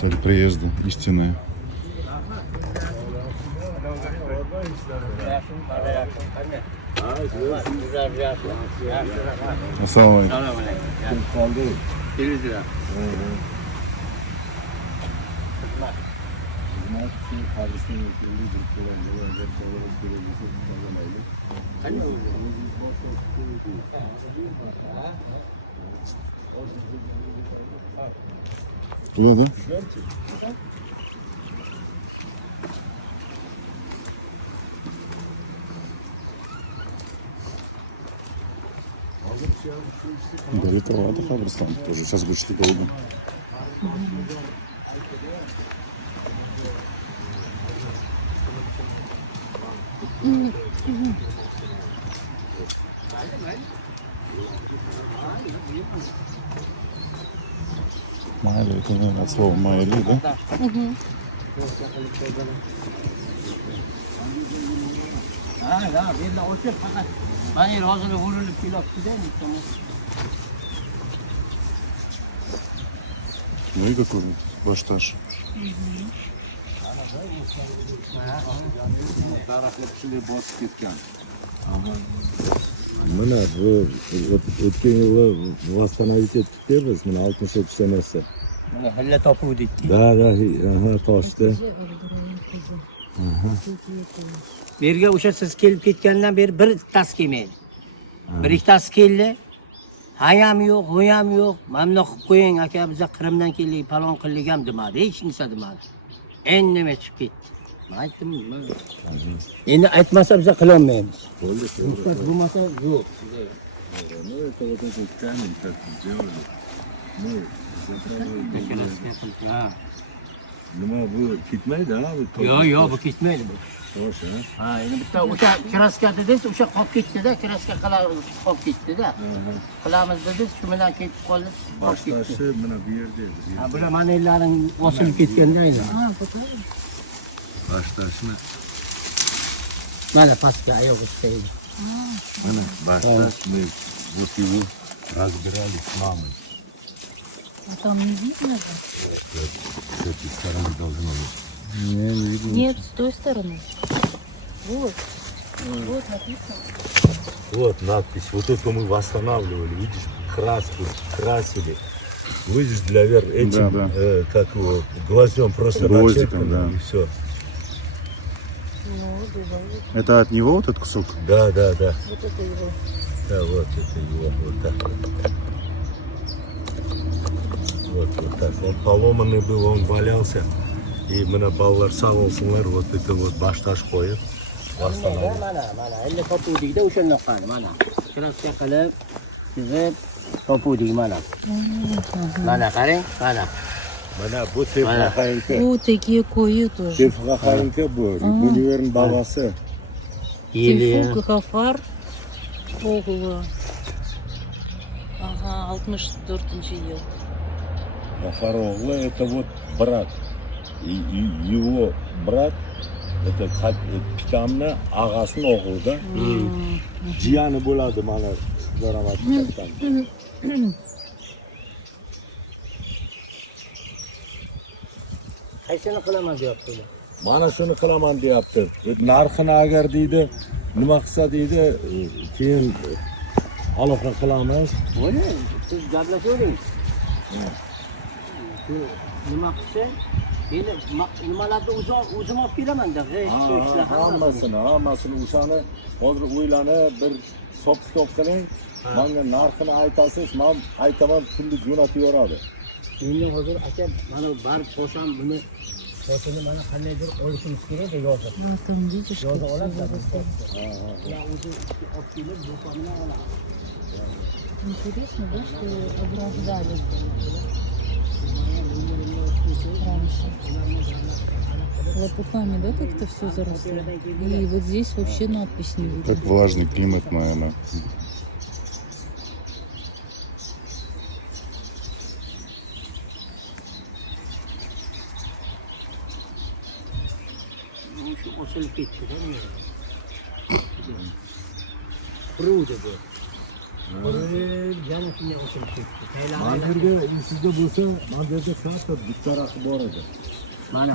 Цель приезда истинная. Ассаламу алейкум. Туда, да? Далековато Хабарстан тоже. Сейчас вышли долго. Майли, это, наверное, от слова майли, да? Да, belli o'sha faqat panir hozir urilib kelyapti-da. Ну и какой башташ. Mana bu o'tgan yili восстановить etdik-da biz, mana 63 senasi. Mana hilla topuvdik-ku. Da, toshda. Bu yerga o'sha siz kelib ketgandan beri bir tas kelmaydi. Bir ikkitasi keldi. Hayam yo'q, ho'yam yo'q. Mamnun qilib qo'ying aka, biz Qrimdan keldik, palon qildik ham demadi, hech narsa demadi. Nima chiqib ketdi. Aytdim, endi aytmasa biz qila olmaymiz. Ruxsat bo'lmasa yo'q. Ну, это вот этот камень как сделали. Ну, nima bu ketmaydi, ha? Yo'q, bu ketmaydi bu. Tosh, ha? Ha, endi bitta o'sha kraska dediz, o'sha qolib ketdi-da, kraska qolib ketdi-da. Qilamiz dediz, shu bilan ketib qoldi. Boshtashi mana bu yerda edi. Ha, bular manellaring osilib ketganda edi. Boshtashi. Mana pastga oyoq ustida. Mana boshtash мы вот его разбирали с мамой. А там не видно же? С этой стороны должно быть. Не видно. Нет, с той стороны. Вот. Вот написано. Вот надпись. Вот это мы восстанавливали. Видишь, краску красили. Видишь, для этим, Да. как его, гвоздем просто Гвоздиком, начеркнули, да. и все. Ну, бывает. Это от него вот этот кусок? Да. Вот это его. Да, вот это его, вот так вот. Вот так. Он поломанный был, он валялся. И мы балалар sağ olsunlar, вот это вот башташ qo'yib восстановили. Mana, endi topuvdik-da o'shandoqani, mana. Kraska qilib, chizib topuvdik mana. Mana qarang, mana. Mana bu Tevfaqayniki. Вот такие кои тоже. Tevfaqayniki bu. Univer'in babası. Тифу Гафар Оғлы. Ага, 64-ci yıl. Гафароглы это вот брат. И его брат, это Pitamni ağasının oğlu da. Jiyani bo'ladi mana Zoramatdan. Qaysini qilaman deyapti. Mana shuni qilaman deyapti. Narxini agar deydi, nima qilsa deydi, keyin aloqa qilamiz. Bo'li, siz gaplashavering. Shu nima qilsa, endi nimalarni o'zim olib kelaman-da, shu ishlar Hammasini o'shani hozir o'ylanib bir hisob-kitob qiling. Menga narxini aytasiz, men aytaman, pulni jo'natib yuboradi. Endi hozir aka, mana barib qo'sham buni qo'shini mana qandaydir olishimiz kerak deb yozib. Ну, там видишь, как Yozib всё oladi. вырастает. Ya o'zi olib kelib do'kondan oladi. Интересно, да, что ограждали раньше. Лопухами, да, как-то все заросло? И вот здесь вообще надпись не видно. Как влажный климат, наверное. Shu osilib ketdi-da. Quruvdi bu. Canım şimdi oturup çıktı. Mandirga sizde bo'lsa, mandirda katta bir tarafı bor edi. Mana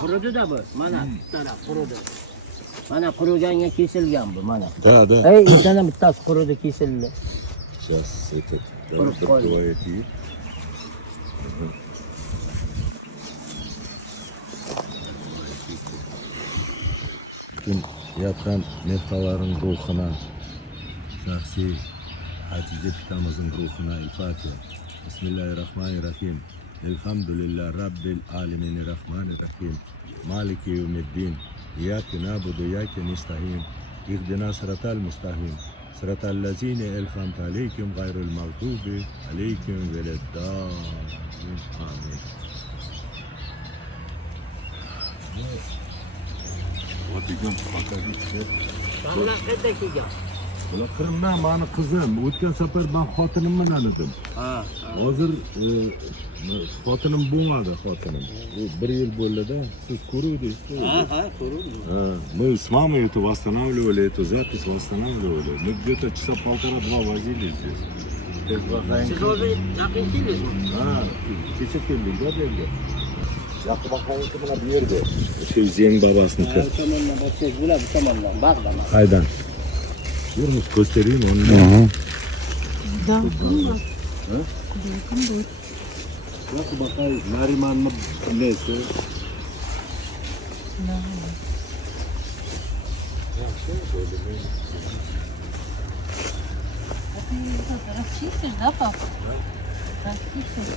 qurudu da bu. Mana taraf qurudu. Mana quruganga kesilgan bu mana. Da. Ey insana bittasi qurudu kesildi. Сейчас этот Quruq qoldi. бывает и Bütün yatan mehtaların ruhuna, şahsi Hatice pitamızın ruhuna ifade. Bismillahirrahmanirrahim. Elhamdülillah Rabbil alemin rahmanirrahim. Maliki yevmiddin. İyyâke nâbudu iyyâke nestaîn. İhdina sıratal mustahim. Sıratal lezîne elhamte aleyküm gayrul mağdubi aleyküm veleddâlin. Amin. Bana qayerda kelgan? Bular Qrimdan mani qizim. O'tgan safar ben xotinimni tanidim. Ha. Hozir xotinim bo'lmadi xotinim. U 1 yil bo'ldi-da, siz ko'ruvdingiz-ku. Ha, ko'rdim. Мы с мамой эту восстанавливали, эту запись восстанавливали. Мы где-то часа полтора-два возили здесь. Siz hozir yaqin keldingizmi? Kecha keldik da bu yerga. Yaqin bakayım buna bir yerde. Şu Zeyn babasıniki. Bu tomondan baksangiz bular bu tomondan. Bag'dan. Haydan. Yurmuş göstereyim onu. Dalgın var. Ha? Dalgın bu. Nasıl bakayım? Nariman mı neyse? Расчистишь, да, папа? Расчистишь.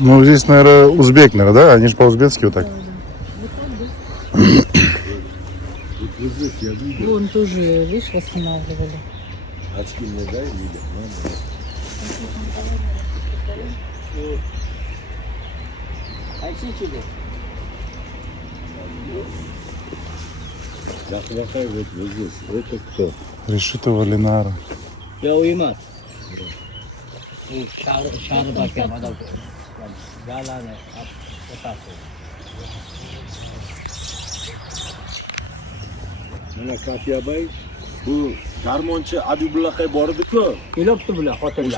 Ну, здесь, наверное, узбек, наверное, да? Они же по-узбекски вот так. Вон тоже, видишь, восстанавливали. Очки мне дай, видишь? Qaysi ichida? Yaqin bakayım, это кто? Решитова Ленара. Yo, u emas. U shari bakkan odam. Galani otasi. Mana Kafiya Bey, bu Darmonchi Abibullaqay bor edi-ku. Kelibdi bular xotinlar.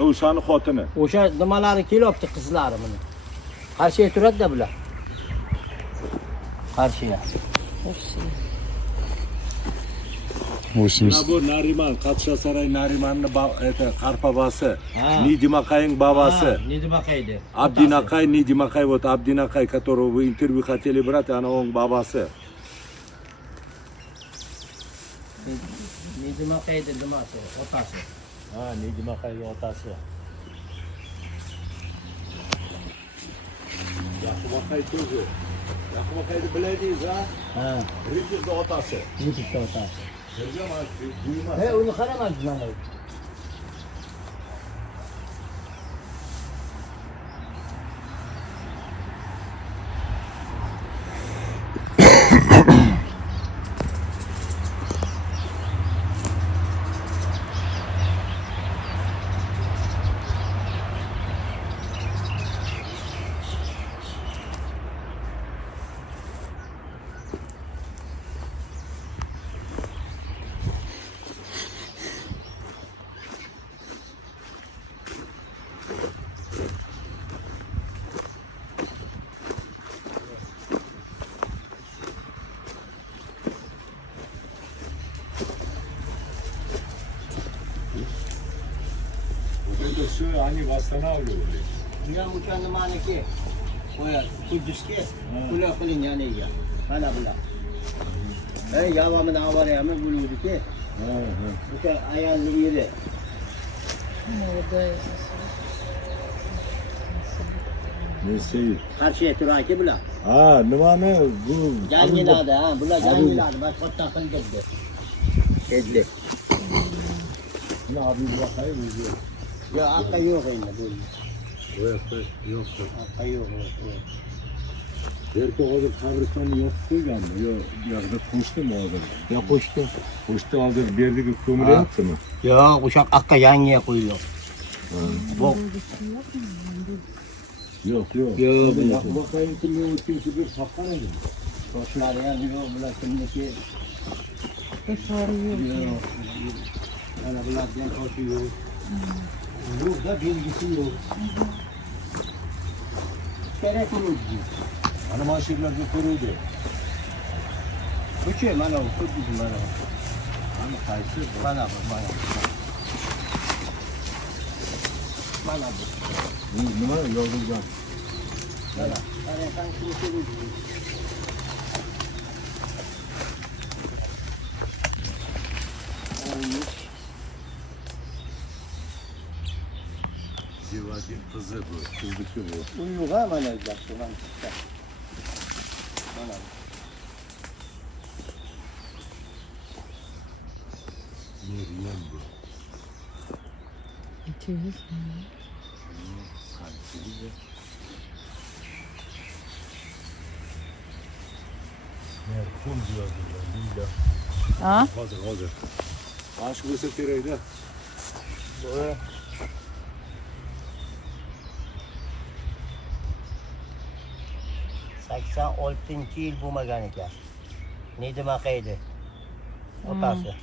O'shani xotini. O'sha nimalari kelibdi qizlari buni. Qarshiga turadi-da bular. Qarshiga. 80. Bu Nariman, Qadşasaray Narimanning qarpabasi, Ha. Nidimaqayning babasi. Nidimaqaydi. Abdinaqay, Nidimaqay, вот Abdinaqay, которого вы интервью хотели брать, она он babasi. Nidimaqaydi nimasi? Otasi. Ha, Nidimaqayning otasi. Yaqubaqay to'zi. Yaqubaqayni biladingiz, ha? Ha. Rizqning otasi. Nidimaqay otasi. Terjemasi duymas. He, uni qaramadingiz mana. Это все они восстанавливали. Bular o'sha nimaniki? Qo'ya, Quddusga ular qilingan ekan. Mana bular. Ey, yavamini avarayami bo'luvdi-ki. O'sha ayolni eri. Молодая. Ne Seyit? Qarshiga turaki bular. Ha, nimani bu Yangiladi, ha, bular yangiladi, boshqatdan qildirdi. Eddi. Ne Abibullaqay o'zi. Yo, aqqa yo'q endi bu. Ro'yxatda yo'q. Aqqa yo'q. Erkak hozir qabristonni yopib qo'yganmi? Yo, bu yoqda qo'shdimi hozir? Yo, qo'shdi. Qo'shdi hozir berdiga ko'milyaptimi? Yo'q, o'sha aqqa yangiga qo'yildi. Bu Yok yok. Yok, Şimdi yok. bakayım kimle uçuyorsa bir tapkan edin. Boşlar yani yok bular kimdeki Dışarı yok. yok. Ana bular bilen toşu yok. Burada bilgisi yok. Gerek yok. Hani maşirler bir kuruydu. Bu şey mana o tut bizim mana. Ama kaysı bana bak bana. Bana bu. Buna yollayacağım. Bana. Hani sen şunu söylüyorsun. Zivacın kızı bu. Kızlıkı bu. Uyuyor ha bana yapacaksın lan. Bana. Meryem bu. İçeriz. Kalpli de. Merkum diyordum ben. Lila. Ha? Hazır. Aşk bu sefereydi. Böyle. Sakson oltinchi yil bo'lmagan ekan. Ne demoq edi? Otasi.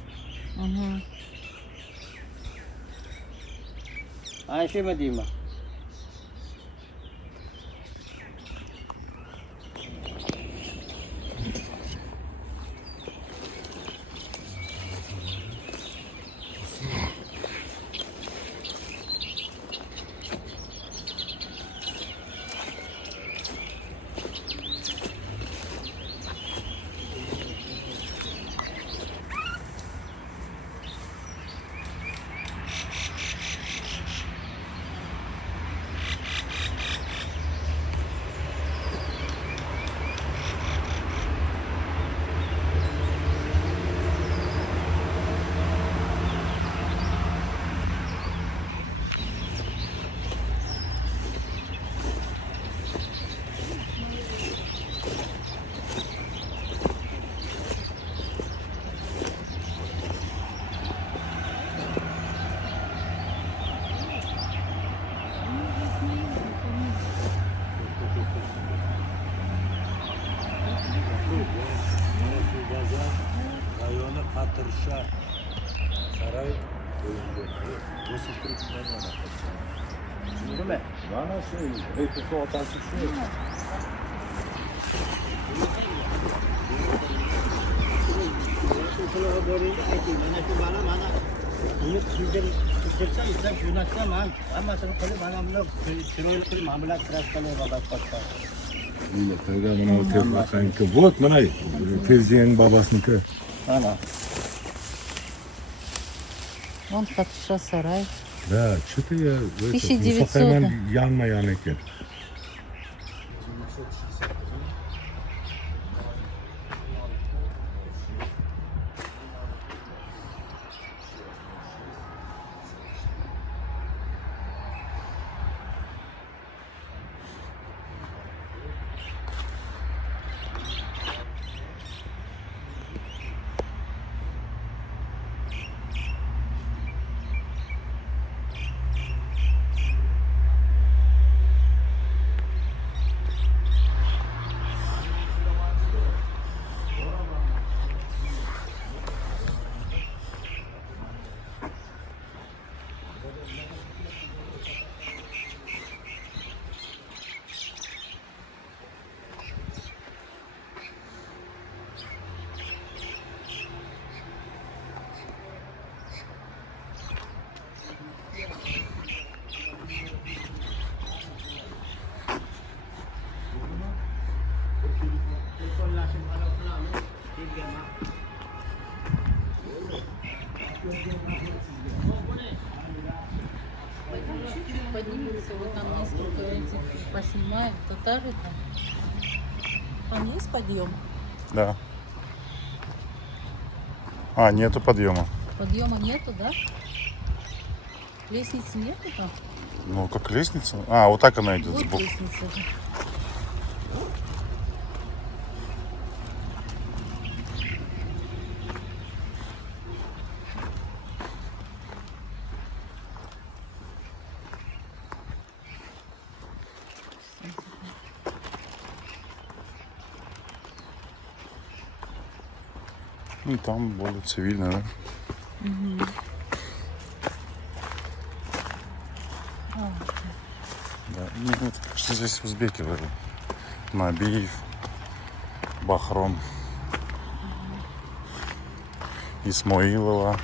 Ana shumi deyman? Rayonu Katırşa Saray Oyuncu. Bu sıfırından yana. Değil mi? Bana şey, Rekuf'u otası şey. Buni tushirsa izlab jo'natsam ham hammasini qilib mana bular chiroyli qilib mana bular kraskalar va boshqa. Öyle tabii bana o tepki sanki. Вот, bana Firziye'nin babasınınki. Ana. Вон Хатша сарай. Да, что-то я... 1900. Hemen yanma yanıkken. Поднимется, вот там несколько этих поснимают, татары там. Там есть подъем? Да. А, нету подъема. Подъема нету, да? Лестницы нету там? Ну, как лестница. А, вот так она идет Вот сбоку. лестница же. Ну, там более цивильно, да? Да. Ну, вот, что здесь узбеки были. Набиев, Бахром, Исмоилова,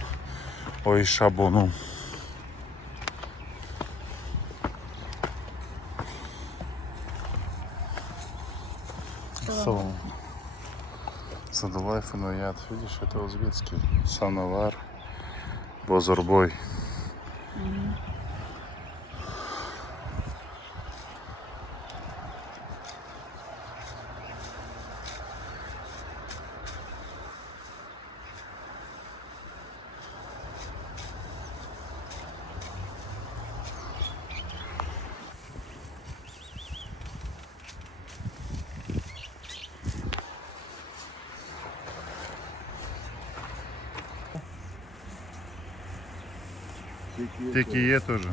Ойшабону. Садулаев и Ноят, видишь, это узбекский. Санавар, Бозорбой. Текие тоже.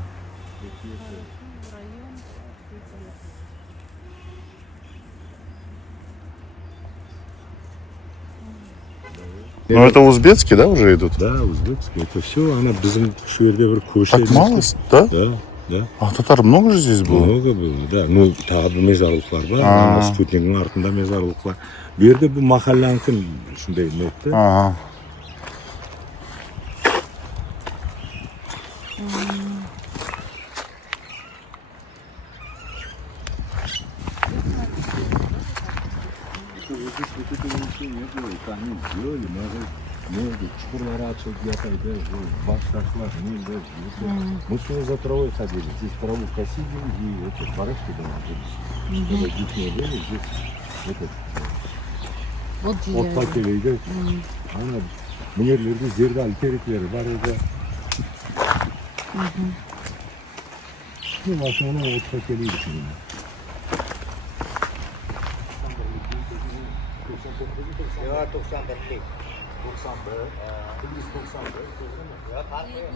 Ну это узбекские, да, уже идут? Да, узбекский. Это все, она bizim şu yerde bir koşu Так мало, да? Да. А татар много же здесь было? Много было, да. Ну, tabi mezarlıklar var. Aa. Ama Sputnik'in ardında mezarlık var. Bir yerde bu mahallanın şunday netti. Ага. Они сделали, может, чугунları açıldı yapaydı, başlaşlar, нельзя. Мы что за травой ходили, здесь траву косили и эти барышки дома. Когда дикие были, здесь этот Вот otlakeliğiydi. Ana minirlerde zirde alterikleri var orada. Şimdi aslında otlakeliğiydi şimdi. Yok 91'lik. 91, biz 91, Yok farkı yok.